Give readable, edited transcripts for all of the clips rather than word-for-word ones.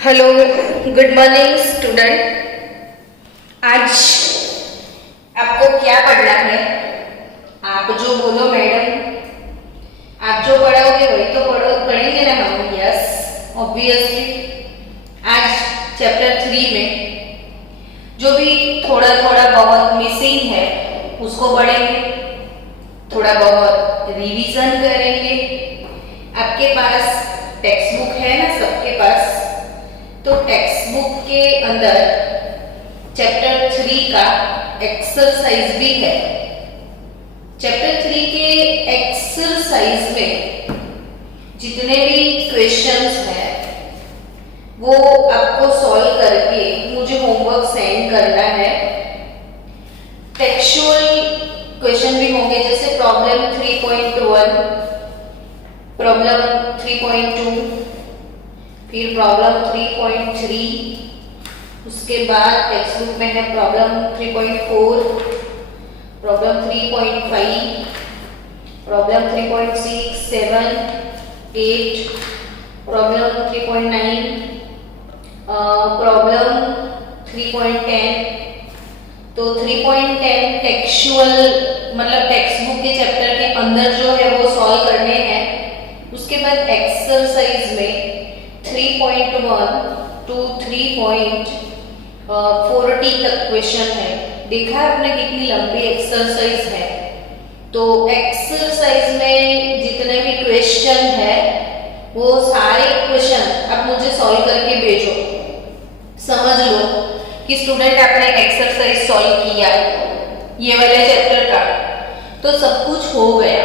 Hello, good morning student. आज आपको क्या पढ़ना है? आप जो बोलो मैडम, आप जो पढ़ाओगे वही तो पढ़ेंगे ना हम। Yes, obviously. आज चैप्टर 3 में जो भी थोड़ा थोड़ा बहुत मिसिंग है उसको पढ़ेंगे, थोड़ा बहुत रिवीजन करेंगे। आपके पास टेक्स्ट बुक है ना, सबके पास? तो टेक्स्ट बुक के अंदर चैप्टर 3 का एक्सरसाइज भी है। चैप्टर 3 के एक्सरसाइज में जितने भी क्वेश्चंस हैं वो आपको सॉल्व करके मुझे होमवर्क सेंड करना है। टेक्सचुअल क्वेश्चन भी होंगे, जैसे प्रॉब्लम 3.1, प्रॉब्लम 3.2, फिर प्रॉब्लम 3.3, उसके बाद टेक्स्ट बुक में है problem 3.4, problem 3.5, problem 3.6, 7, 8, problem 3.9, problem 3.10। तो 3.10 टेक्सचुअल मतलब टेक्स्ट बुक के चैप्टर के अंदर जो है वो सॉल्व करने हैं। उसके बाद एक्सरसाइज में 3.1 टू 3.40 तक क्वेश्चन है। देखा आपने कितनी लंबी एक्सरसाइज है? तो एक्सरसाइज में जितने भी क्वेश्चन है वो सारे क्वेश्चन आप मुझे सॉल्व करके भेजो। समझ लो कि स्टूडेंट आपने एक्सरसाइज सॉल्व किया ये वाले चैप्टर का, तो सब कुछ हो गया।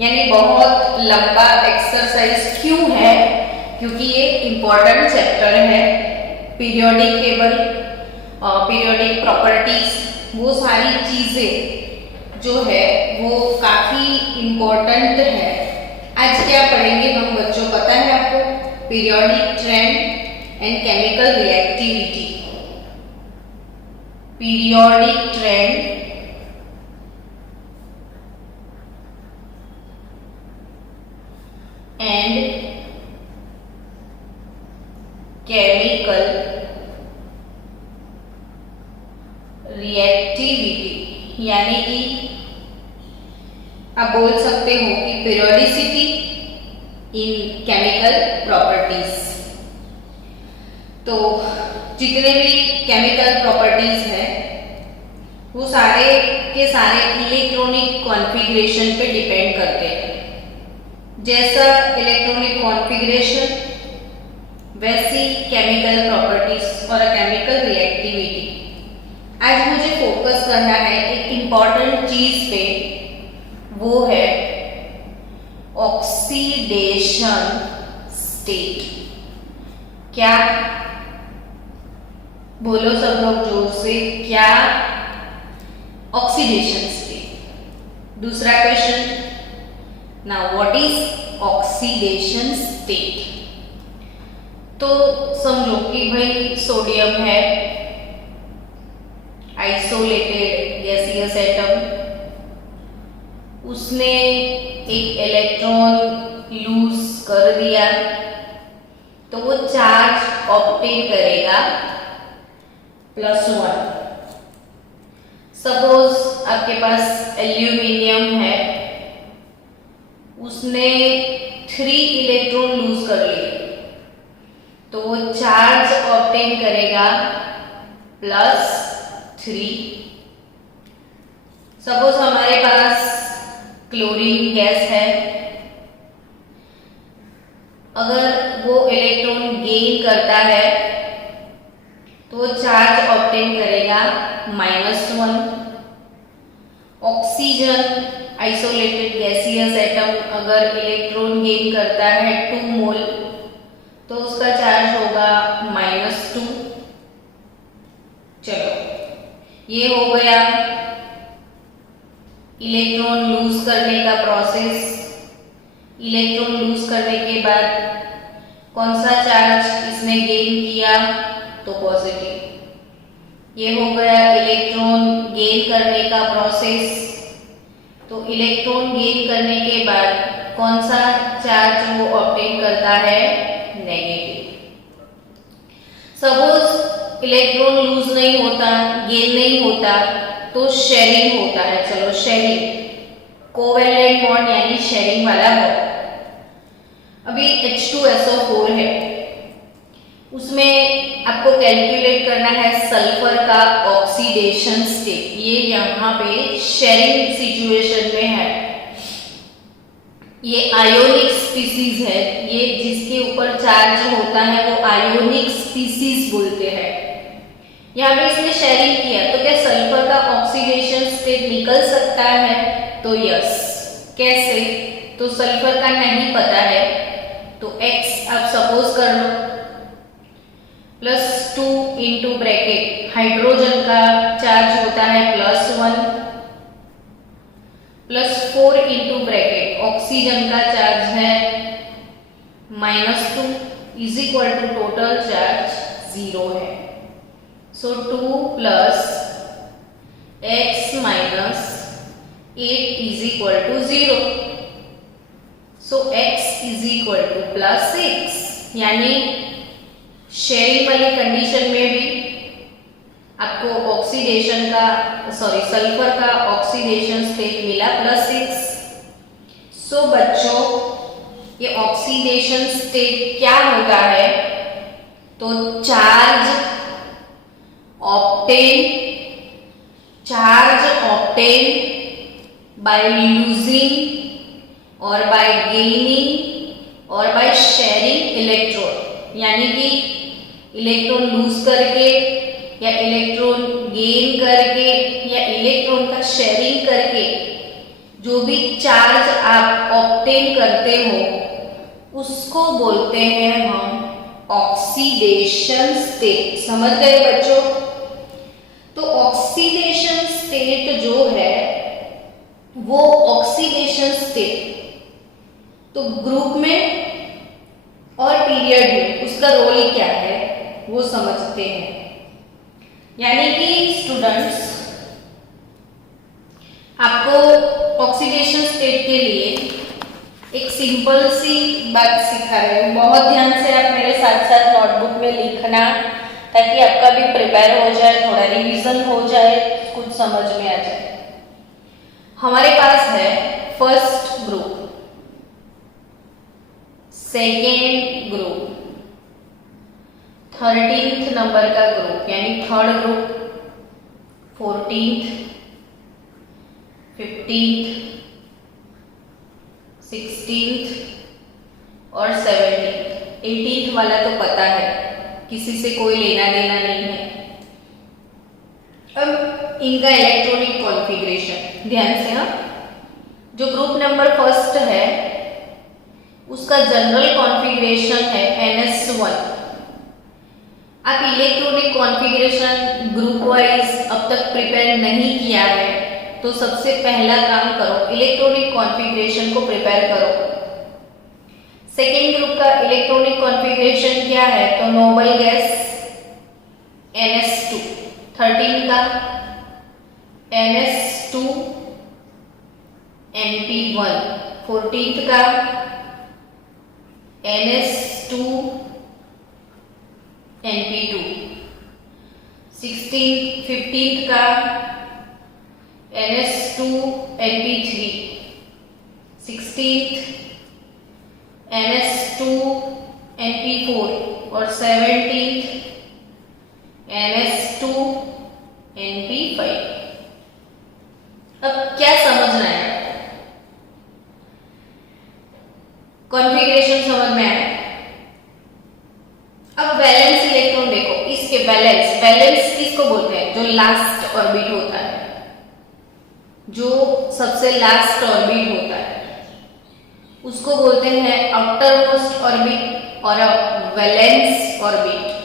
यानी बहुत लंबा एक्सरसाइज क्यों है? क्योंकि ये इंपॉर्टेंट चैप्टर है। पीरियोडिक टेबल, पीरियोडिक प्रॉपर्टीज, वो सारी चीजें जो है वो काफी इंपॉर्टेंट है। आज क्या पढ़ेंगे हम बच्चों, पता है आपको? Periodic trend and chemical reactivity. Periodic trend and chemical reactivity, यानी कि आप बोल सकते हो कि पीरियोडिसिटी इन केमिकल प्रॉपर्टीज। तो जितने भी केमिकल प्रॉपर्टीज हैं वो सारे के सारे इलेक्ट्रॉनिक कॉन्फ़िगरेशन पे डिपेंड करते हैं। जैसा इलेक्ट्रॉनिक कॉन्फ़िगरेशन वैसी केमिकल प्रॉपर्टीज और केमिकल रिएक्टिविटी। आज मुझे फोकस करना है एक इंपॉर्टेंट चीज पे, वो है ऑक्सीडेशन स्टेट। क्या? बोलो सब लोग जोर से, क्या? Oxidation state. दूसरा question, now what is oxidation state? तो समझो कि भाई सोडियम है, आइसोलेटेड गैसियस एटम, उसने एक इलेक्ट्रॉन लूज कर दिया तो वो चार्ज ऑब्टेन करेगा +1। सपोज आपके पास एल्यूमिनियम है, उसने 3 इलेक्ट्रॉन लूज कर लिए तो वो चार्ज ऑब्टेन करेगा +3। सपोज हमारे पास क्लोरीन गैस है, अगर वो इलेक्ट्रॉन गेन करता है तो वो चार्ज ऑब्टेन करेगा -1। ऑक्सीजन आइसोलेटेड गैसियस एटम अगर इलेक्ट्रॉन गेन करता है 2 मोल तो उसका चार्ज होगा -2। चलो, ये हो गया इलेक्ट्रॉन लूज करने का प्रोसेस। इलेक्ट्रॉन लूज करने के बाद कौन सा चार्ज इसने गेन किया? तो पॉजिटिव। ये हो गया इलेक्ट्रॉन गेन करने का प्रोसेस। तो इलेक्ट्रॉन गेन करने के बाद कौन सा चार्ज वो ऑब्टेन करता है? नेगेटिव। इलेक्ट्रॉन लूज नहीं होता, गेन नहीं होता, तो शेयरिंग होता है। चलो शेयरिंग, कोवेलेंट बॉन्ड यानी शेयरिंग वाला बॉन्ड। अभी H2SO4 है, उसमें आपको कैलकुलेट करना है सल्फर का ऑक्सीडेशन स्टेट। ये यहाँ पे शेयरिंग सिचुएशन में है। ये आयोनिक स्पीसीज है, ये जिसके ऊपर चार्ज होता है वो आयोनिक स्पीसीज बोलते हैं। यहाँ पे इसने शेयरिंग किया तो क्या सल्फर का ऑक्सीडेशन स्टेट निकल सकता है? तो यस। कैसे? तो सल्फर का नहीं पता है तो X आप सपोज कर लो +2 इंटू ब्रैकेट, हाइड्रोजन का चार्ज होता है +1, +4 इंटू ब्रैकेट, ऑक्सीजन का चार्ज है -2 is equal to total charge 0 है। So 2 + x - 8 is equal to 0। So x is equal to +6, यानी शेयरिंग वाली कंडीशन में भी आपको ऑक्सीडेशन का सल्फर का ऑक्सीडेशन स्टेट मिला +6। सो बच्चों ये ऑक्सीडेशन स्टेट क्या होता है? तो चार्ज ऑब्टेन बाय लूजिंग और बाय गेनिंग और बाय शेयरिंग इलेक्ट्रॉन, यानी कि इलेक्ट्रॉन लूज करके या इलेक्ट्रॉन गेन करके या इलेक्ट्रॉन का शेयरिंग करके जो भी चार्ज आप ऑब्टेन करते हो उसको बोलते हैं हम ऑक्सीडेशन स्टेट। समझ गए बच्चों? तो ऑक्सीडेशन स्टेट जो है वो ऑक्सीडेशन स्टेट तो ग्रुप में और पीरियड में उसका रोल क्या है वो समझते हैं। यानी कि स्टूडेंट्स आपको ऑक्सीडेशन स्टेट के लिए एक सिंपल सी बात सिखा रहे हूँ। बहुत ध्यान से आप मेरे साथ साथ नोटबुक में लिखना ताकि आपका भी प्रिपेयर हो जाए, थोड़ा रिवीजन हो जाए, कुछ समझ में आ जाए। हमारे पास है first group, second group, 13th number का ग्रुप यानी third group, 14th, 15th, 16th और 17th। 18th वाला तो पता है, किसी से कोई लेना देना नहीं है। अब इनका इलेक्ट्रॉनिक कॉन्फ़िगरेशन ध्यान से। हाँ, जो ग्रुप नंबर फर्स्ट है उसका जनरल कॉन्फ़िगरेशन है NS1। आप इलेक्ट्रॉनिक कॉन्फ़िगरेशन ग्रुप वाइज अब तक प्रिपेयर नहीं किया है तो सबसे पहला काम करो, इलेक्ट्रॉनिक कॉन्फ़िगरेशन को प्रिपेयर करो। सेकेंड ग्रुप का इलेक्ट्रॉनिक कॉन्फ़िगरेशन क्या है? तो नोबल गैस NS2, 13 का NS2 NP1, 14th का NS2 NP2, 15th का NS2 NP3, 16th NS2 NP4 और 17th NS2 NP5। अब क्या समझना है? कॉन्फ़िगरेशन समझ में आया? अब वैलेंस इलेक्ट्रॉन देखो, इसके वैलेंस किसको बोलते हैं? जो लास्ट ऑर्बिट होता है, जो सबसे लास्ट ऑर्बिट होता है उसको बोलते हैं आउटर मोस्ट ऑर्बिट और वैलेंस ऑर्बिट।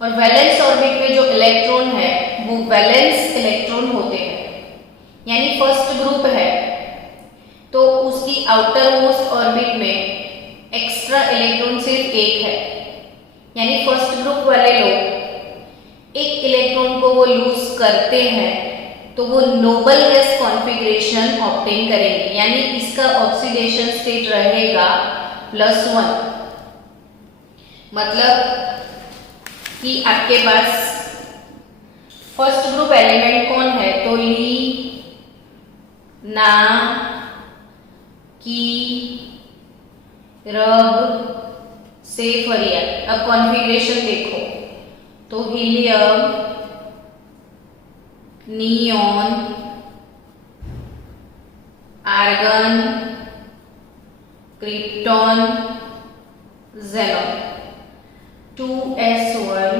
और वैलेंस ऑर्बिट में जो इलेक्ट्रॉन है वो वैलेंस इलेक्ट्रॉन होते हैं। यानी फर्स्ट ग्रुप है तो उसकी आउटर मोस्ट ऑर्बिट में एक्स्ट्रा इलेक्ट्रॉन सिर्फ एक है। यानी फर्स्ट ग्रुप वाले लोग एक इलेक्ट्रॉन को वो लूज करते हैं तो वो नोबल गैस कॉन्फ़िगरेशन ऑब्टेन करेंगे। यानी इसका ऑक्सीडेशन स्टेट रहेगा +1। मतलब कि आपके पास फर्स्ट ग्रुप एलिमेंट कौन है? तो ली, ना, की, रब, से, फरिया। अब कॉन्फ़िगरेशन देखो तो helium, neon, argon, krypton, xenon. 2s1,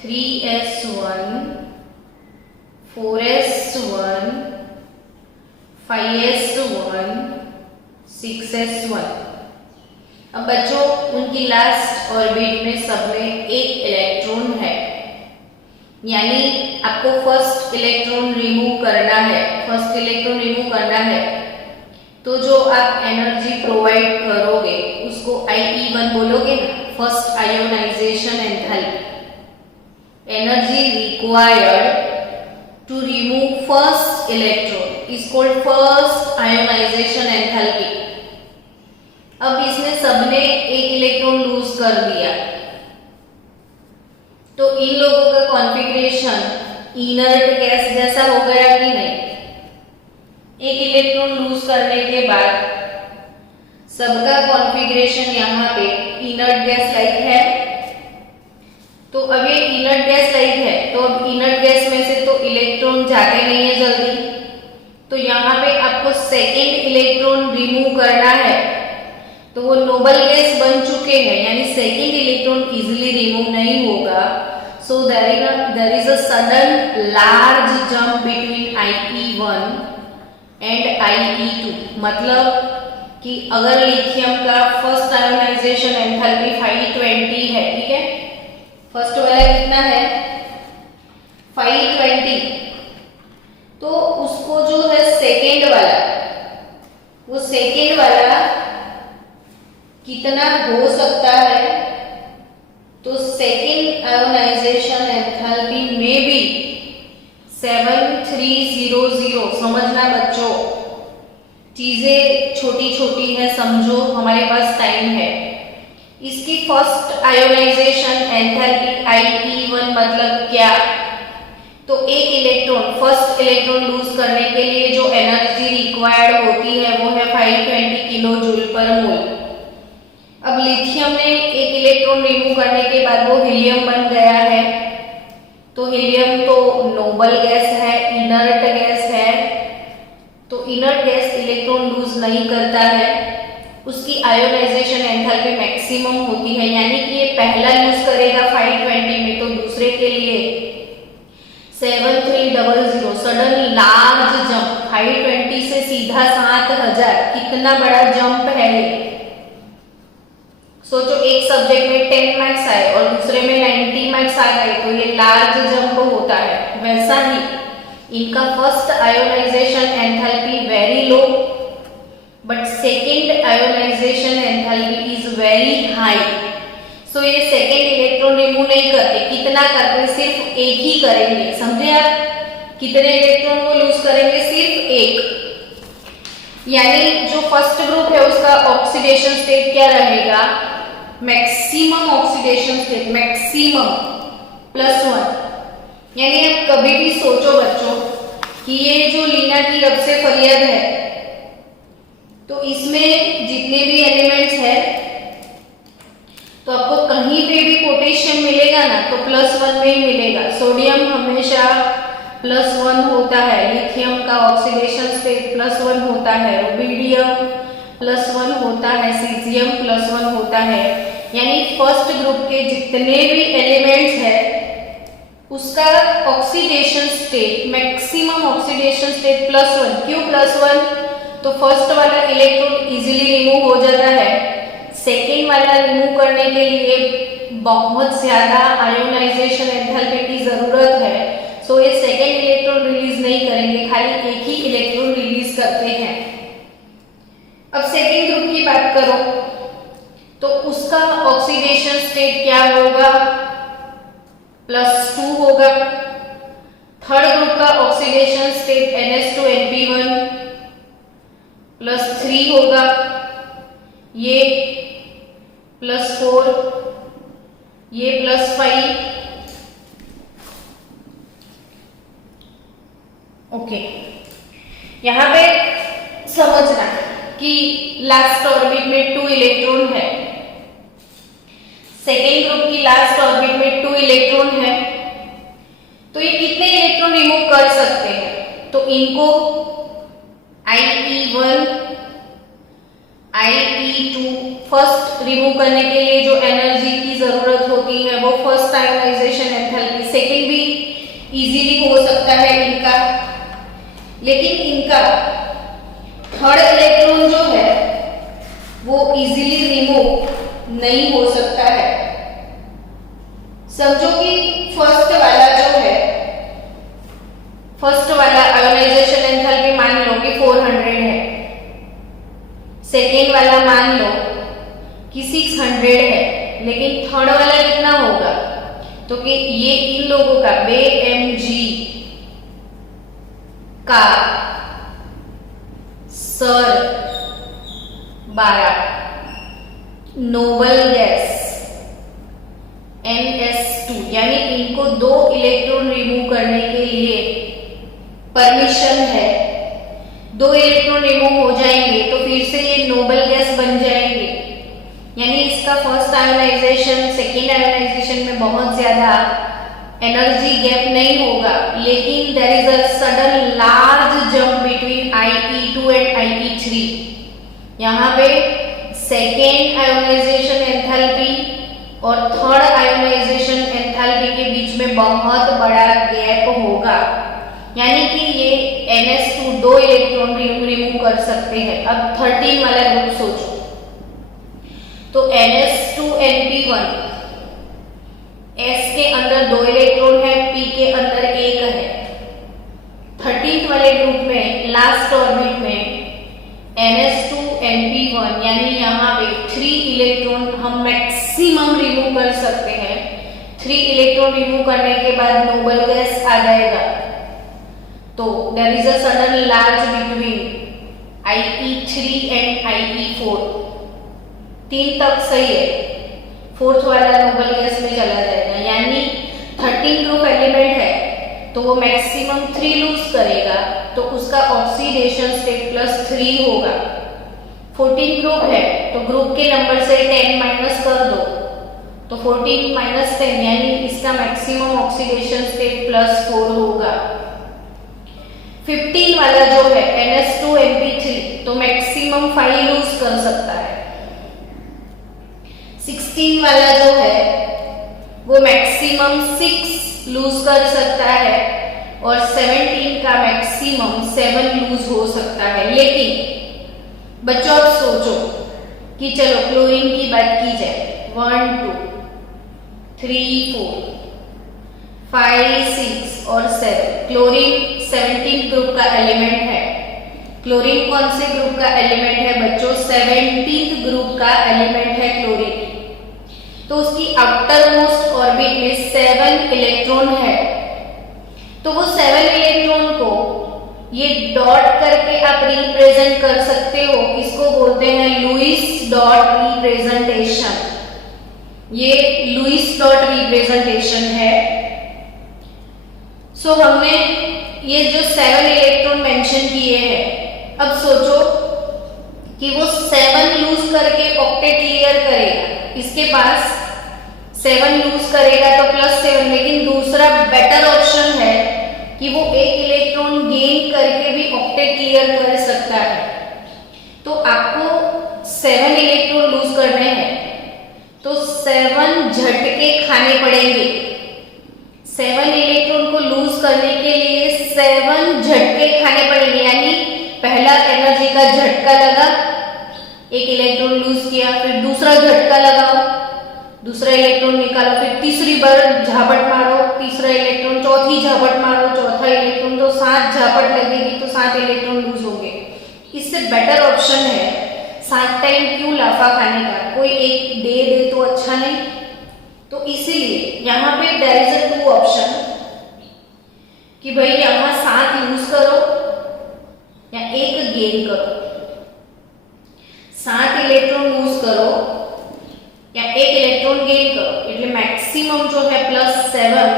3s1, 4s1, 5s1, 6s1। अब बच्चों उनकी लास्ट ऑर्बिट में सब में एक इलेक्ट्रॉन है, यानी आपको फर्स्ट इलेक्ट्रॉन रिमूव करना है। फर्स्ट इलेक्ट्रॉन रिमूव करना है तो जो आप एनर्जी प्रोवाइड करोगे उसको IE1 बोलोगे ना, first ionisation enthalpy. Energy required to remove first electron is called first ionisation enthalpy. अब इसने सबने एक इलेक्ट्रॉन लूज कर दिया तो इन लोगों का कॉन्फ़िगरेशन इनर्ट गैस जैसा हो गया कि नहीं? एक इलेक्ट्रॉन लूज करने के बाद सबका कॉन्फ़िगरेशन यहाँ पे इनर्ट गैस लाइक है। तो अब ये इनर्ट गैस लाइक है तो अब इनर्ट गैस में से तो इलेक्ट्रॉन जाते नहीं है जल्दी, तो यहाँ पे आपको सेकेंड इलेक्ट्रॉन रिमूव करना है। तो वो नोबल गैस बन चुके हैं, यानी सेकेंड इलेक्ट्रॉन इजीली रिमूव नहीं होगा। So there is a sudden large jump between IE1 and IE2। मतलब कि अगर लिथियम का फर्स्ट आयोनाइजेशन एंथैल्पी 520 है, ठीक है, फर्स्ट वाला कितना है 520, तो उसको जो है सेकेंड वाला, वो सेकेंड वाला कितना हो सकता है? तो सेकेंड आयोनाइजेशन एंथैल्पी में भी 7300। समझना बच्चों, चीजें छोटी छोटी है, समझो, हमारे पास टाइम है। इसकी फर्स्ट आयोनाइजेशन एंथैल्पी IE1 मतलब क्या? तो एक इलेक्ट्रॉन, फर्स्ट इलेक्ट्रॉन लूज करने के लिए जो एनर्जी रिक्वायर्ड होती है वो है 520 किलो जूल पर मोल। अब लिथियम ने एक इलेक्ट्रॉन रिमूव करने के बाद वो हीलियम बन गया है। तो हीलियम तो नोबल गैस है, इनर्ट गैस है, तो इनर्ट गैस इलेक्ट्रॉन लूज नहीं करता है, उसकी आयोनाइजेशन एंथैल्पी मैक्सिमम होती है। यानी कि ये पहला लूज करेगा 520 में, तो दूसरे के लिए 7300। सडन लार्ज जंप, 520 से सीधा 7000, कितना बड़ा जंप है ये। सोचो एक सब्जेक्ट में 10 मार्क्स आए और दूसरे में 90 मार्क्स आ गए तो ये लार्ज जंप होता है। वैसा ही इनका first ionisation enthalpy very low but second ionisation enthalpy is very high. So ये सेकेंड इलेक्ट्रॉन रिमूव नहीं करते, कितना करते? सिर्फ एक ही करेंगे। समझे आप? कितने इलेक्ट्रॉन को लूज करेंगे? सिर्फ एक। यानी जो फर्स्ट ग्रुप है उसका ऑक्सीडेशन स्टेट क्या रहेगा? Maximum oxidation state, maximum +1। यानी आप कभी भी सोचो बच्चों कि ये जो लीना की रब से फरियाद है तो इसमें जितने भी एलिमेंट्स है तो आपको कहीं पे भी पोटेशियम मिलेगा ना तो +1 में ही मिलेगा। सोडियम हमेशा +1 होता है, लिथियम का ऑक्सीडेशन स्टेट +1 होता है, रुबिडियम +1 होता है, सीजियम +1 होता है। यानी फर्स्ट ग्रुप के जितने भी एलिमेंट्स है उसका oxidation state, maximum oxidation state +1। क्यों +1? तो फर्स्ट वाला इलेक्ट्रॉन इजीली रिमूव हो जाता है, सेकेंड वाला रिमूव करने के लिए बहुत ज्यादा आयोनाइजेशन एंथैल्पी की जरूरत है। सो ये सेकेंड इलेक्ट्रॉन रिलीज नहीं करेंगे, खाली एक ही इलेक्ट्रॉन रिलीज करते हैं। अब सेकेंड ग्रुप की बात करो तो उसका ऑक्सीडेशन स्टेट क्या होगा? +2 होगा। थर्ड ग्रुप का ऑक्सीडेशन स्टेट NH2NP1 +3 होगा, ये +4, ये +5, ओके, यहाँ पे समझना कि लास्ट ऑर्बिट में 2 इलेक्ट्रॉन है, सेकेंड ग्रुप की लास्ट ऑर्बिट में 2 इलेक्ट्रॉन है, तो ये कितने इलेक्ट्रॉन रिमूव कर सकते हैं? तो इनको IE1 IE2 फर्स्ट रिमूव करने के लिए जो एनर्जी की जरूरत होती है वो फर्स्ट आयोनाइजेशन एंथैल्पी, सेकेंड भी इजीली हो सकता है इनका, लेकिन इनका थर्ड इलेक्ट्रॉन जो है वो इजीली रिमूव नहीं हो सकता है। समझो कि फर्स्ट वाला जो है, फर्स्ट वाला आयोनाइजेशन एंथैल्पी मान लो कि 400 है, सेकेंड वाला मान लो कि 600 है, लेकिन थर्ड वाला कितना होगा? तो कि ये इन लोगों का BMG का सर 12 नोबल गैस NS2, यानी इनको 2 इलेक्ट्रॉन रिमूव करने के लिए परमिशन है। 2 इलेक्ट्रॉन रिमूव हो जाएंगे तो फिर से ये नोबल गैस बन जाएंगे, यानी इसका फर्स्ट आयोनाइजेशन सेकेंड आयोनाइजेशन में बहुत ज्यादा एनर्जी गैप नहीं होगा, लेकिन there is a sudden large jump between IE2 and IE3। यहाँ पे सेकेंड आयोनाइजेशन एंथैल्पी और थर्ड आयोनाइजेशन एंथैल्पी के बीच में बहुत बड़ा गैप होगा, यानी कि ये NS2 2 इलेक्ट्रॉन रिमूव कर सकते हैं। अब 13 वाला ग्रुप सोचो, तो NS2NP1, S के अंदर 2 इलेक्ट्रॉन है, P के अंदर 1 है। 13th वाले ग्रुप में लास्ट ऑर्बिट में NS2NP1, यानी यहाँ पे 3 इलेक्ट्रॉन हम मैक्सिमम रिमूव कर सकते हैं। 3 इलेक्ट्रॉन रिमूव करने के बाद नोबल गैस आ जाएगा, तो there is a sudden large between IE3 and IE4। 3 तक सही है, फोर्थ वाला नोबल गैस में चला जाएगा, यानी 13 ग्रुप एलिमेंट है तो वो मैक्सिमम 3 लूज करेगा, तो उसका ऑक्सीडेशन स्टेट +3 होगा। 14 ग्रुप है तो ग्रुप के नंबर से 10 माइनस कर दो, तो 14 माइनस 10, यानी इसका मैक्सिमम ऑक्सीडेशन स्टेट +4 होगा। 15 वाला जो है NS2NP3, तो मैक्सिमम 5 लूज कर सकता है। 16 वाला जो है वो मैक्सिमम 6 लूज कर सकता है, और 17 का मैक्सिमम 7 लूज हो सकता है। लेकिन बच्चों आप सोचो कि चलो क्लोरीन की बात की जाए, 1 2 3 4 5 6 और 7, क्लोरीन 17 ग्रुप का एलिमेंट है। क्लोरीन कौन से ग्रुप का एलिमेंट है बच्चों? 17th ग्रुप का एलिमेंट है क्लोरीन। तो उसकी आउटर मोस्ट ऑर्बिट में 7 इलेक्ट्रॉन है, तो वो 7 इलेक्ट्रॉन को ये डॉट करके आप रिप्रेजेंट कर सकते हो, इसको बोलते हैं लुईस डॉट रिप्रेजेंटेशन। ये लुईस डॉट रिप्रेजेंटेशन है। सो हमने ये जो 7 इलेक्ट्रॉन मेंशन किए हैं, अब सोचो कि वो 7 लूज करके ऑक्टेट क्लियर करेगा, इसके पास 7 लूज करेगा तो +7, लेकिन दूसरा बेटर ऑप्शन है कि वो 1 इलेक्ट्रॉन गेन करके भी ऑक्टेट क्लियर कर सकता है। तो आपको 7 इलेक्ट्रॉन लूज करने हैं तो 7 झटके खाने पड़ेंगे। 7 इलेक्ट्रॉन को लूज करने के लिए 7 झटके खाने पड़ेंगे, यानी पहला एनर्जी का झटका लगा, 1 इलेक्ट्रॉन लूज किया, फिर दूसरा झटका लगाओ, दूसरा इलेक्ट्रॉन निकालो, फिर तीसरी बार झापट मारो, तीसरा इलेक्ट्रॉन, चौथी झापट मारो, चौथा इलेक्ट्रॉन, तो 7 झापट लगेगी तो 7 इलेक्ट्रॉन लूज होंगे। इससे बेटर ऑप्शन है 7 टाइम क्यों लाफा खाने का, कोई एक दे तो अच्छा नहीं। तो इसीलिए यहाँ पे देयर इज अ 2 ऑप्शन कि भाई यहाँ 7 लूज करो या 1 गेन करो। 7 इलेक्ट्रॉन लूज करो या 1 इलेक्ट्रॉन गेन करो, એટલે मैक्सिमम जो है +7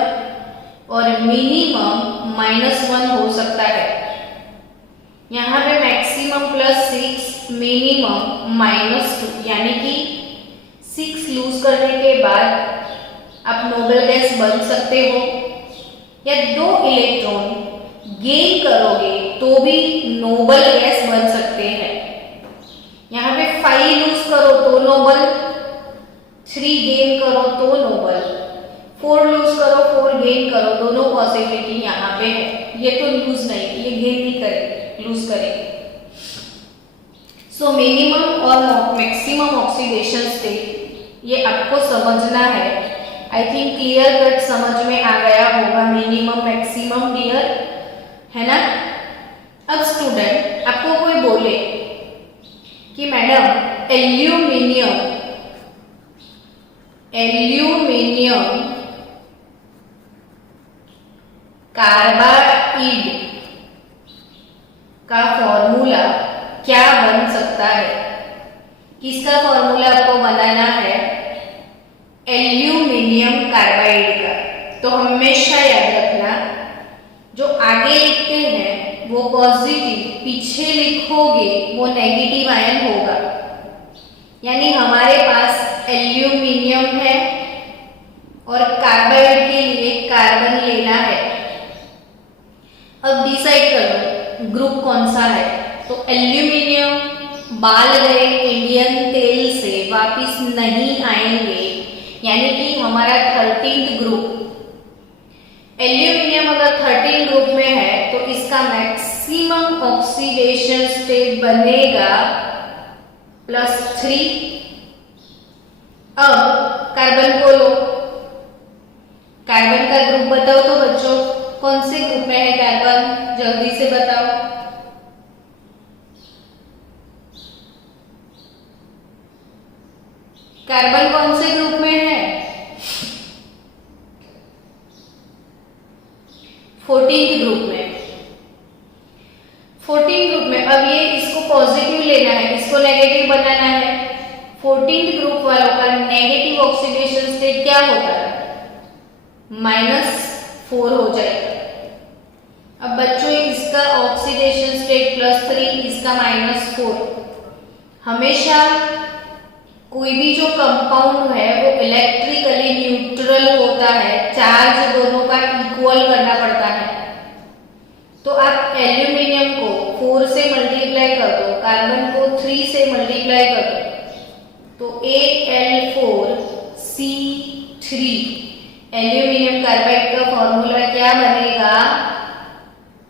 और मिनिमम -1 हो सकता है। यहाँ पे मैक्सिमम +6, मिनिमम -2, यानी कि 6 लूज करने के बाद आप नोबल गैस बन सकते हो, या 2 इलेक्ट्रॉन गेन करोगे तो भी नोबल गैस बन सकते हैं। यहाँ पे 5 लूज करो तो नोबल, 3 गेन करो तो नोबल, 4 लूज करो 4 गेन करो, दोनों पॉसिबिलिटी यहाँ पे है। ये तो लूज नहीं, ये गेन नहीं करेंगे, लूज करेंगे। सो मिनिमम और मैक्सिमम ऑक्सीडेशन स्टेट ये आपको समझना है। आई थिंक क्लियर कट समझ में आ गया होगा, मिनिमम मैक्सिमम डियर, है ना। अब स्टूडेंट आपको कोई बोले कि मैडम एल्यूमिनियम कार्बाइड का फॉर्मूला क्या बन सकता है। किसका फॉर्मूला आपको बनाना है? एल्यूमिनियम कार्बाइड का। तो हमेशा याद रखना, जो आगे लिखते हैं वो पॉजिटिव, पीछे लिखोगे वो नेगेटिव आयन होगा। यानी हमारे पास एल्यूमिनियम है और कार्बाइड के लिए कार्बन लेना है। अब डिसाइड करो ग्रुप कौन सा है। तो एल्यूमिनियम बाल गए इंडियन तेल से वापिस नहीं आएंगे, यानी कि हमारा 13th ग्रुप। एल्यूमिनियम अगर 13 ग्रुप में है तो इसका मैक्सिमम ऑक्सीडेशन स्टेट बनेगा +3। अब कार्बन को लो, कार्बन का ग्रुप बताओ तो बच्चों, कौन से ग्रुप में है कार्बन, जल्दी से बताओ। कार्बन कौन से ग्रुप में है? 14th ग्रुप में। 14th ग्रुप में अब ये इसको पॉजिटिव लेना है, इसको नेगेटिव बनाना है। 14th ग्रुप वालों का नेगेटिव ऑक्सीडेशन स्टेट क्या होता है? -4 हो जाएगा। अब बच्चों इसका ऑक्सीडेशन स्टेट +3, इसका -4। हमेशा कोई भी जो कंपाउंड है वो इलेक्ट्रिकली न्यूट्रल होता है, चार्ज दोनों का इक्वल करना पड़ता है। तो आप एल्यूमिनियम को 4 से मल्टीप्लाई कर दो, कार्बन को 3 से मल्टीप्लाई कर दो, तो Al4C3 एल्यूमिनियम कार्बाइड का फॉर्मूला क्या बनेगा?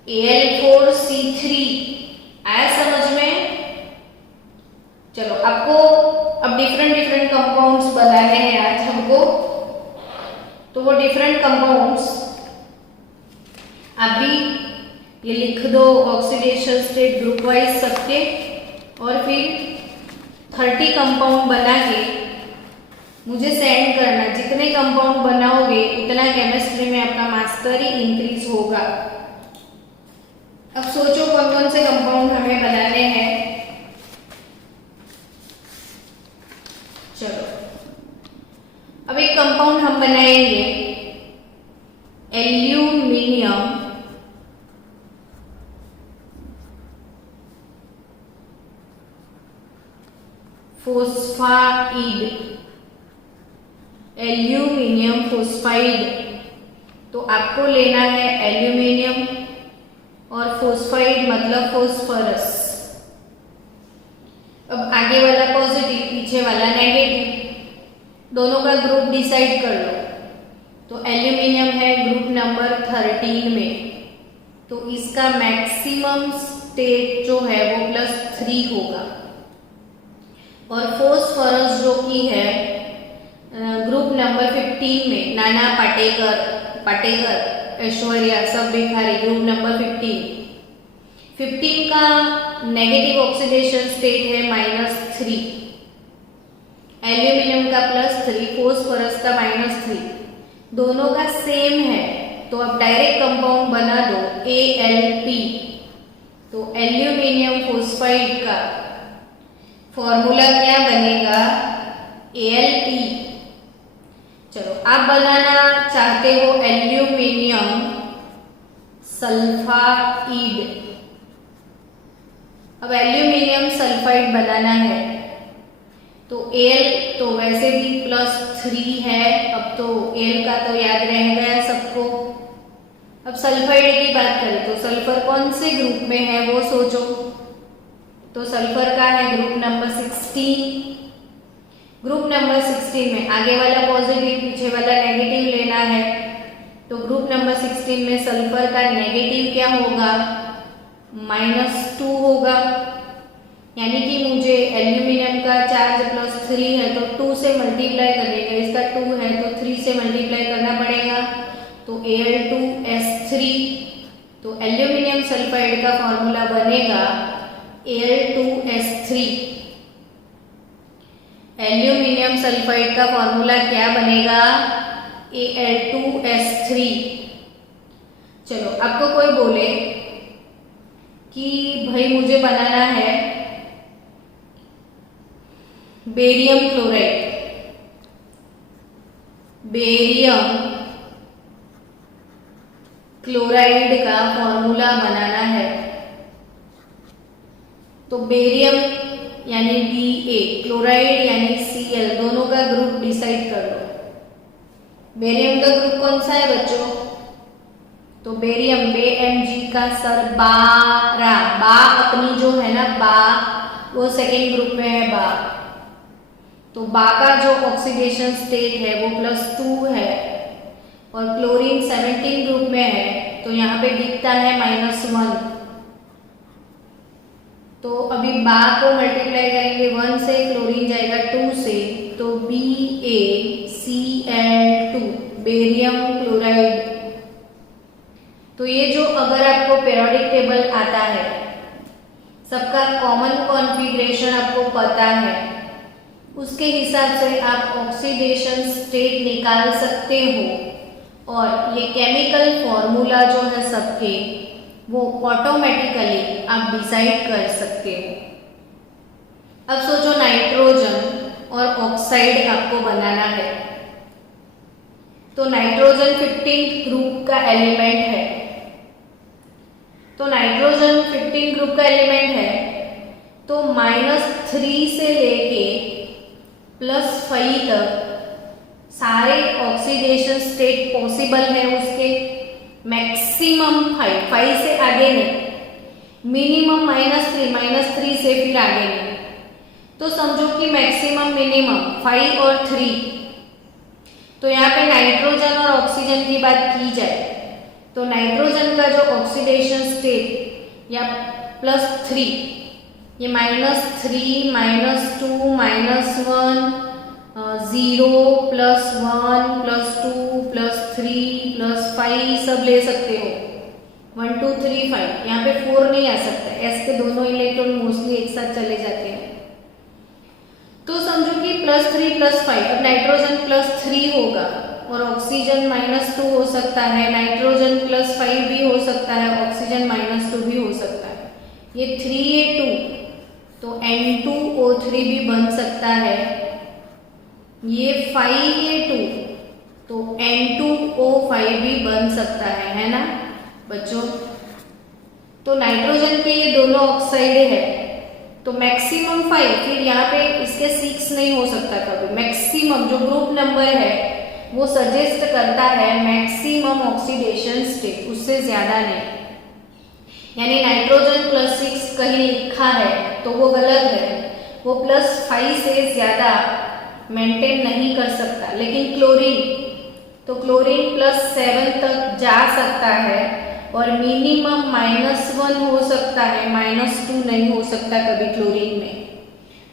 Al4C3। आया समझ में? चलो आपको अब डिफरेंट कंपाउंड्स बनाने हैं आज हमको। तो वो डिफरेंट कंपाउंड्स आप भी ये लिख दो, ऑक्सीडेशन स्टेट ग्रुप वाइज सबके, और फिर 30 कंपाउंड बना के मुझे सेंड करना। जितने कंपाउंड बनाओगे उतना केमिस्ट्री में आपका मास्टरी इंक्रीज होगा। अब सोचो कौन कौन से कंपाउंड हमें बनाने हैं। चलो अब एक कंपाउंड हम बनाएंगे, एल्यूमिनियम फोस्फाइड। एल्यूमिनियम फोस्फाइड। तो आपको लेना है एल्यूमिनियम और फोस्फाइड मतलब फोस्फरस। अब आगे वाला पॉजिटिव, पीछे वाला नेगेटिव, दोनों का ग्रुप डिसाइड कर लो। तो एल्यूमिनियम है ग्रुप नंबर 13 में, तो इसका मैक्सिमम स्टेट जो है वो +3 होगा। और फोस्फरस जो कि है ग्रुप नंबर 15 में, नाना पाटेकर, ऐश्वर्या सब भिखारी, ग्रुप नंबर 15 का नेगेटिव ऑक्सीडेशन स्टेट है -3, एल्यूमिनियम का +3, फोस्फरस का -3, दोनों का सेम है। तो अब डायरेक्ट कंपाउंड बना दो AlP। तो एल्यूमिनियम फोस्फाइड का फॉर्मूला क्या बनेगा? AlP। चलो आप बनाना चाहते हो एल्यूमिनियम सल्फाइड। अब एल्यूमिनियम सल्फाइड बनाना है तो Al तो वैसे भी +3 है, अब तो Al का तो याद रह गया सबको। अब सल्फाइड की बात करें तो सल्फर कौन से ग्रुप में है वो सोचो। तो सल्फर का है ग्रुप नंबर 16। ग्रुप नंबर 16 में आगे वाला पॉजिटिव पीछे वाला नेगेटिव लेना है, तो ग्रुप नंबर 16 में सल्फर का नेगेटिव क्या होगा, -2 होगा। यानी कि मुझे एल्यूमिनियम का चार्ज +3 है तो 2 से मल्टीप्लाई करेंगे, इसका 2 है तो 3 से मल्टीप्लाई करना पड़ेगा, तो Al2S3। तो एल्यूमिनियम सल्फाइड का फॉर्मूला बनेगा Al2S3। एल्यूमिनियम सल्फाइड का फॉर्मूला क्या बनेगा, Al2S3। चलो आपको कोई बोले कि भाई मुझे बनाना है बेरियम क्लोराइड, बेरियम क्लोराइड का फॉर्मूला बनाना है, तो बेरियम यानी Ba, क्लोराइड यानी Cl, दोनों का ग्रुप डिसाइड कर लो। बेरियम का ग्रुप कौन सा है बच्चों, तो बेरियम Bmg का सर बारा, बा अपनी जो है ना बा वो सेकेंड ग्रुप में है बा, तो बा का जो ऑक्सीडेशन स्टेट है वो +2 है और क्लोरीन 17 ग्रुप में है, तो यहाँ पे दिखता है -1। तो अभी बा को मल्टीप्लाई करेंगे 1 से, क्लोरीन जाएगा 2 से, तो BaCl2 बेरियम क्लोराइड। तो ये जो अगर आपको पीरियोडिक टेबल आता है, सबका कॉमन कॉन्फ़िगरेशन आपको पता है, उसके हिसाब से आप ऑक्सीडेशन स्टेट निकाल सकते हो और ये केमिकल फॉर्मूला जो है सबके वो ऑटोमेटिकली आप डिसाइड कर सकते हो। अब सोचो नाइट्रोजन और ऑक्साइड आपको बनाना है, तो नाइट्रोजन 15 ग्रुप का एलिमेंट है, तो नाइट्रोजन 15 ग्रुप का एलिमेंट है, तो -3 से लेके +5 तक सारे ऑक्सीडेशन स्टेट पॉसिबल है उसके। मैक्सिमम 5 से आगे नहीं, मिनिमम -3 से फिर आगे नहीं। तो समझो कि मैक्सिमम मिनिमम 5 और 3। तो यहाँ पे नाइट्रोजन और ऑक्सीजन की बात की जाए तो नाइट्रोजन का जो ऑक्सीडेशन स्टेट या +3, ये -3, -2, -1, 0, +1, +2, +3, +5 सब ले सकते हो। 1 2 3 5, यहाँ पे 4 नहीं आ सकता, S के दोनों इलेक्ट्रॉन मोस्टली एक साथ चले जाते हैं। तो समझो कि +3 +5, अब नाइट्रोजन +3 होगा और ऑक्सीजन -2 हो सकता है, नाइट्रोजन +5 भी हो सकता है, ऑक्सीजन -2 भी हो सकता है। ये 3A2 तो N2O3 भी बन सकता है, ये 5A2 तो N2O5 भी बन सकता है ना बच्चों। तो नाइट्रोजन के ये दोनों ऑक्साइड है, तो मैक्सिमम 5, फिर यहाँ पे इसके 6 नहीं हो सकता कभी। मैक्सिमम जो ग्रुप नंबर है वो सजेस्ट करता है मैक्सिमम ऑक्सीडेशन स्टेट, उससे ज्यादा नहीं। यानी नाइट्रोजन +6 कहीं लिखा है तो वो गलत है, वो +5 से ज्यादा मेंटेन नहीं कर सकता। लेकिन क्लोरीन, तो क्लोरीन +7 तक जा सकता है और मिनिमम -1 हो सकता है, -2 नहीं हो सकता कभी क्लोरीन में।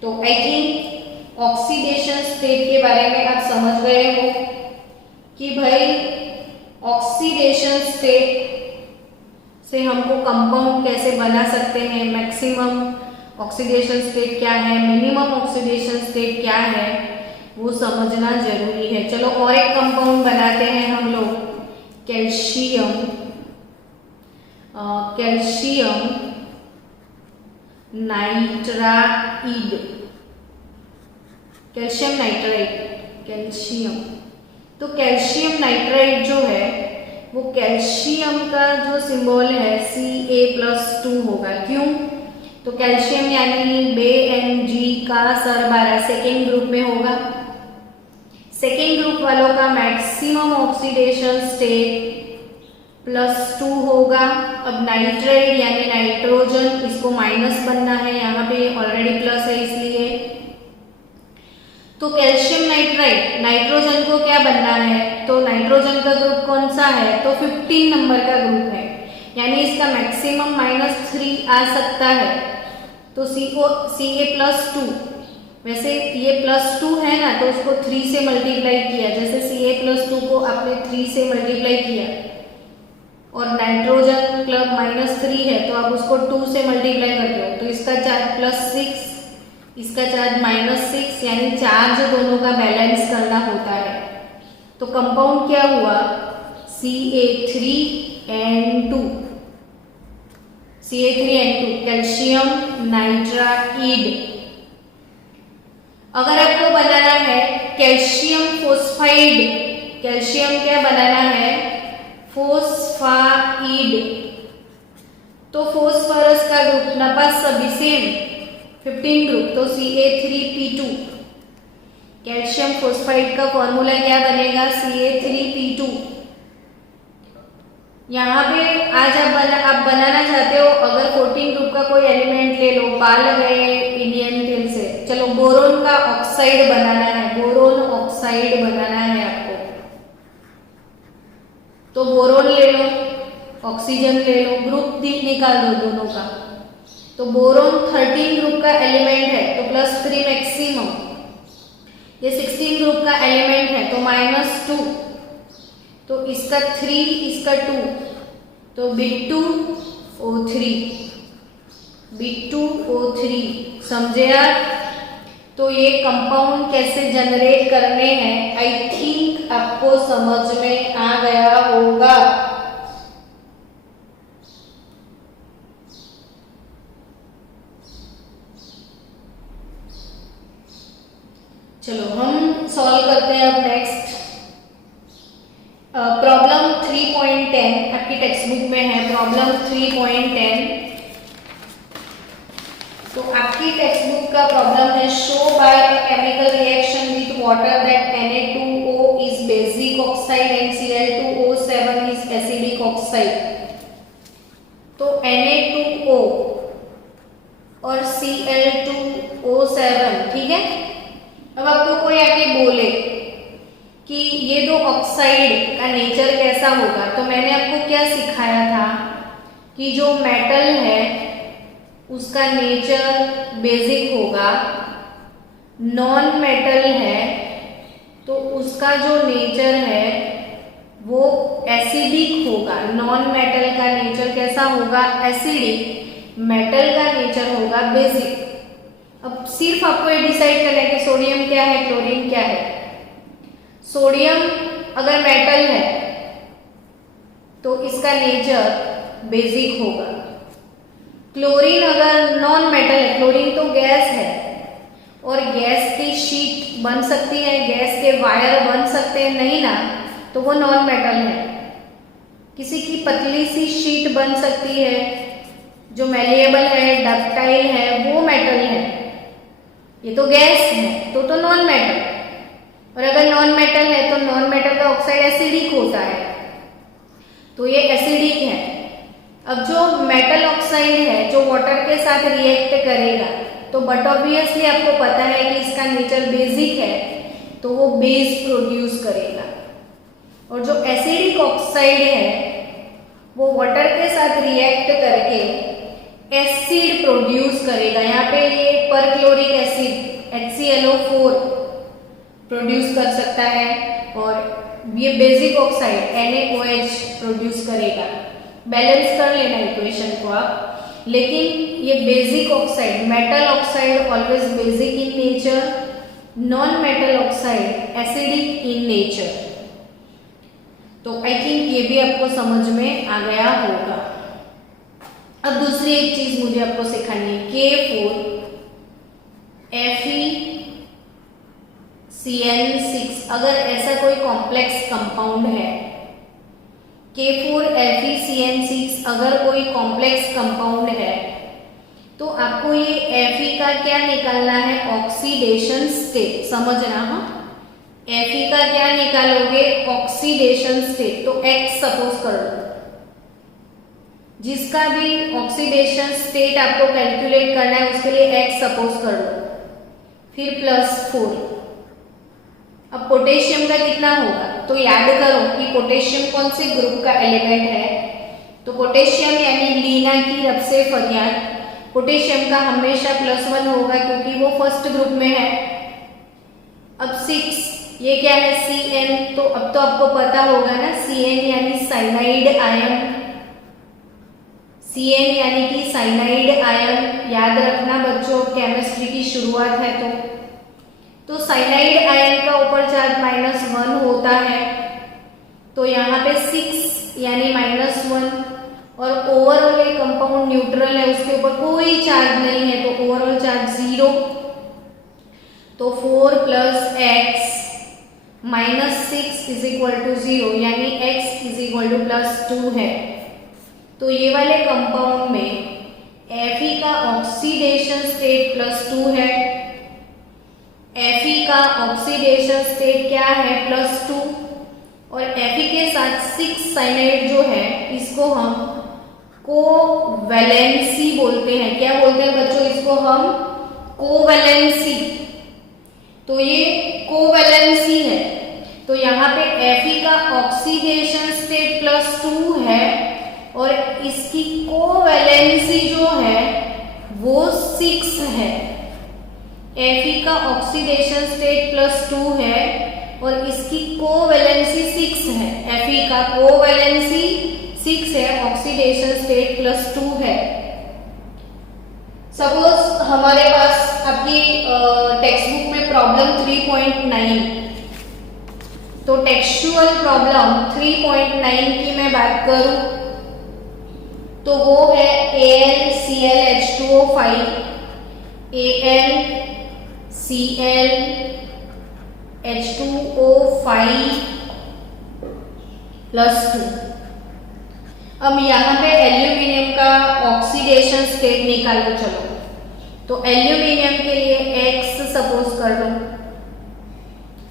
तो आई थिंक ऑक्सीडेशन स्टेट के बारे में आप समझ गए हो कि भाई ऑक्सीडेशन स्टेट से हमको कंपाउंड कैसे बना सकते हैं, मैक्सिमम ऑक्सीडेशन स्टेट क्या है, मिनिमम ऑक्सीडेशन स्टेट क्या है, वो समझना जरूरी है। चलो और एक कंपाउंड बनाते हैं हम लोग, calcium, calcium nitride, calcium nitride, calcium. तो कैल्शियम नाइट्राइड जो है वो कैल्शियम का जो सिंबल है Ca+2 होगा। क्यों? तो कैल्शियम यानी Bmg का सरबारा सेकेंड ग्रुप में होगा। सेकेंड ग्रुप वालों का मैक्सिमम ऑक्सीडेशन स्टेट +2 होगा। अब नाइट्राइड यानी नाइट्रोजन, इसको माइनस बनना है, यहाँ पे ऑलरेडी प्लस है इसलिए। तो कैल्शियम नाइट्राइड, नाइट्रोजन को क्या बनना है? तो नाइट्रोजन का ग्रुप कौन सा है? तो 15 नंबर का ग्रुप है, यानी इसका मैक्सिमम -3 आ सकता है। तो Ca+2, वैसे ये +2 है ना, तो उसको 3 से मल्टीप्लाई किया, जैसे Ca+2 को आपने 3 से मल्टीप्लाई किया और नाइट्रोजन क्लब -3 है तो आप उसको 2 से मल्टीप्लाई करते हो, तो इसका चार्ज +6, इसका चार्ज -6, यानी चार्ज दोनों का बैलेंस करना होता है। तो कंपाउंड क्या हुआ? Ca3N2, Ca3N2 calcium nitride. अगर आपको बनाना है कैल्शियम फोस्फाइड, कैल्शियम क्या बनाना है? फोस्फाइड, तो फोस्फोरस का ग्रुप नपास सभी सेम 15 ग्रुप, तो Ca3P2। कैल्शियम फोस्फाइड का फॉर्मूला क्या बनेगा? Ca3P2। यहाँ पे आज आप बनाना चाहते हो, अगर 14 ग्रुप का कोई एलिमेंट ले लो, पाल गए इंडियन टेल से, चलो बोरोन का ऑक्साइड बनाना है, बोरोन ऑक्साइड बनाना है आपको, तो बोरोन ले लो, ऑक्सीजन ले लो, ग्रुप निकाल दो दोनों का। तो बोरोन 13 ग्रुप का एलिमेंट है तो +3 मैक्सिमम, ये 16 ग्रुप का एलिमेंट है तो -2, तो इसका 3 इसका 2, तो B2O3, B2O3, समझे आप? तो ये कंपाउंड कैसे जनरेट करने हैं, आई थिंक आपको समझ में आ गया होगा। चलो हम सॉल्व करते हैं अब नेक्स्ट प्रॉब्लम 3.10, आपकी टेक्स्ट बुक में है प्रॉब्लम 3.10। तो आपकी टेक्स्ट बुक का प्रॉब्लम है show by a chemical reaction with water that Na2O is basic oxide and Cl2O7 is acidic oxide. तो Na2O और Cl2O7, ठीक है। अब आपको कोई आके बोले कि ये दो ऑक्साइड का नेचर कैसा होगा, तो मैंने आपको क्या सिखाया था कि जो मेटल है उसका नेचर बेसिक होगा, नॉन मेटल है तो उसका जो नेचर है वो एसिडिक होगा। नॉन मेटल का नेचर कैसा होगा? एसिडिक। मेटल का नेचर होगा बेसिक। अब सिर्फ आपको ये डिसाइड करना है कि सोडियम क्या है, क्लोरीन क्या है। सोडियम अगर मेटल है तो इसका नेचर बेसिक होगा। क्लोरीन अगर नॉन मेटल है, क्लोरीन तो गैस है और गैस की शीट बन सकती है, गैस के वायर बन सकते हैं, नहीं ना, तो वो नॉन मेटल है। किसी की पतली सी शीट बन सकती है जो मैलिएबल है, डक्टाइल है, वो मेटल है। ये तो गैस है तो नॉन मेटल। और अगर नॉन मेटल है तो नॉन मेटल का ऑक्साइड एसिडिक होता है, तो ये एसिडिक है। अब जो मेटल ऑक्साइड है जो वाटर के साथ रिएक्ट करेगा, तो बट ऑब्वियसली आपको पता है कि इसका नेचर बेसिक है तो वो बेस प्रोड्यूस करेगा। और जो एसिडिक ऑक्साइड है वो वाटर के साथ रिएक्ट करके एसिड प्रोड्यूस करेगा। यहाँ पे ये परक्लोरिक एसिड HClO4 प्रोड्यूस कर सकता है और ये बेसिक ऑक्साइड NaOH प्रोड्यूस करेगा। बैलेंस कर लेना इक्वेशन को आप। लेकिन ये basic oxide, metal oxide always basic in nature, non metal oxide acidic in nature. तो आई थिंक ये भी आपको समझ में आ गया होगा। अब दूसरी एक चीज मुझे आपको सिखानी है, K4FeCN6। अगर ऐसा कोई कॉम्प्लेक्स कंपाउंड है K4FeCN6 अगर कोई कॉम्प्लेक्स कंपाउंड है तो आपको ये Fe का क्या निकालना है, ऑक्सीडेशन स्टेट, समझना। हाँ, Fe का क्या निकालोगे, ऑक्सीडेशन स्टेट। तो X सपोज कर लो, जिसका भी ऑक्सीडेशन स्टेट आपको कैलकुलेट करना है उसके लिए X सपोज कर लो, फिर +4। अब पोटेशियम का कितना होगा, तो याद करो कि पोटेशियम कौन से ग्रुप का एलिमेंट है, तो पोटेशियम यानी लीना की रब से फरियाद, पोटेशियम का हमेशा +1 होगा क्योंकि वो फर्स्ट ग्रुप में है। अब 6, ये क्या है, Cn, तो अब तो आपको पता होगा ना, Cn यानी साइनाइड आयन, Cn यानी कि साइनाइड आयन, याद रखना बच्चों, केमिस्ट्री की शुरुआत है तो साइनाइड आयन का ऊपर चार्ज -1 होता है, तो यहाँ पे 6 यानी -1, और ओवरऑल एक कंपाउंड न्यूट्रल है, उसके ऊपर कोई चार्ज नहीं है, तो ओवरऑल चार्ज 0, तो 4 + x -6 = 0, यानी x = +2 है। तो ये वाले कंपाउंड में Fe का ऑक्सीडेशन स्टेट +2 है, Fe का ऑक्सीडेशन स्टेट क्या है, +2, और Fe के साथ 6 साइनाइड जो है इसको हम कोवैलेंसी बोलते हैं। क्या बोलते हैं बच्चों, इसको हम कोवैलेंसी, तो ये कोवैलेंसी है। तो यहाँ पे Fe का ऑक्सीडेशन स्टेट +2 है और इसकी कोवैलेंसी जो है वो 6 है। Fe का ऑक्सीडेशन स्टेट +2 है और इसकी कोवैलेंसी 6 है। Fe का कोवैलेंसी 6 है, ऑक्सीडेशन स्टेट +2 है। सपोज हमारे पास आपकी टेक्स्ट बुक में प्रॉब्लम 3.9, तो टेक्सचुअल प्रॉब्लम 3.9 की मैं बात करूं तो वो है AlClH2O5, AlClH2O5 +2। अब यहाँ पे एल्यूमिनियम का ऑक्सीडेशन स्टेट निकालो चलो, तो एल्यूमिनियम के लिए X सपोज कर लो,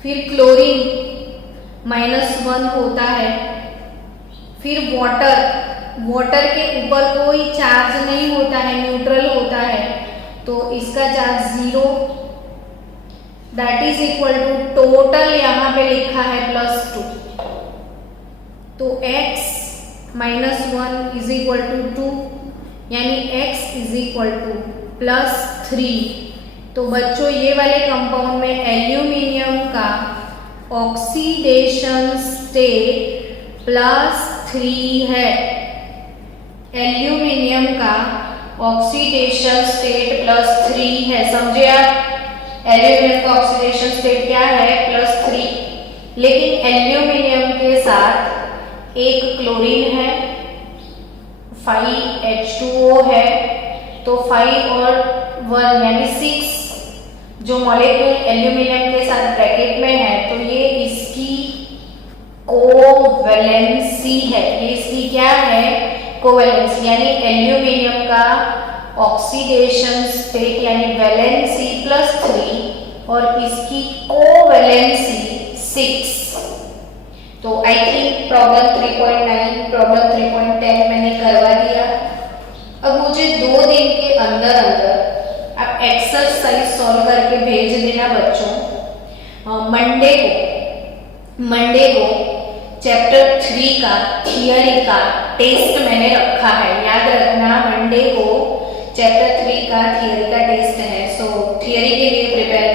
फिर क्लोरीन -1 होता है, फिर वाटर के ऊपर कोई चार्ज नहीं होता है, न्यूट्रल होता है, तो इसका चार्ज 0, दैट इज = टोटल यहाँ पे लिखा है +2, तो X -1 = 2, यानी X = +3। तो बच्चों ये वाले कंपाउंड में एल्यूमिनियम का ऑक्सीडेशन स्टेट +3 है। एल्यूमिनियम का ऑक्सीडेशन स्टेट +3 है, समझे आप। एल्यूमिनियम का ऑक्सीडेशन स्टेट क्या है, +3। लेकिन एल्यूमिनियम के साथ एक क्लोरीन है, 5H2O है, तो 5 और 1 यानी 6 जो मॉलिक्यूल एल्यूमिनियम के साथ ब्रैकेट में है, तो ये इसकी कोवैलेंसी है। ये इसकी क्या है, कोवैलेंसी, यानी एल्यूमिनियम का ऑक्सीडेशन स्टेट यानी वैलेंसी +3 और इसकी कोवैलेंसी 6। तो आई थिंक प्रॉब्लम 3.9, प्रॉब्लम 3.10 मैंने करवा दिया। अब मुझे 2 दिन के अंदर आप एक्सरसाइज सॉल्व करके भेज देना बच्चों। मंडे को चैप्टर 3 का थियरी का टेस्ट मैंने रखा है, याद रखना। मंडे को चैप्टर 3 का थियरी का टेस्ट है, सो थियरी के लिए प्रिपेयर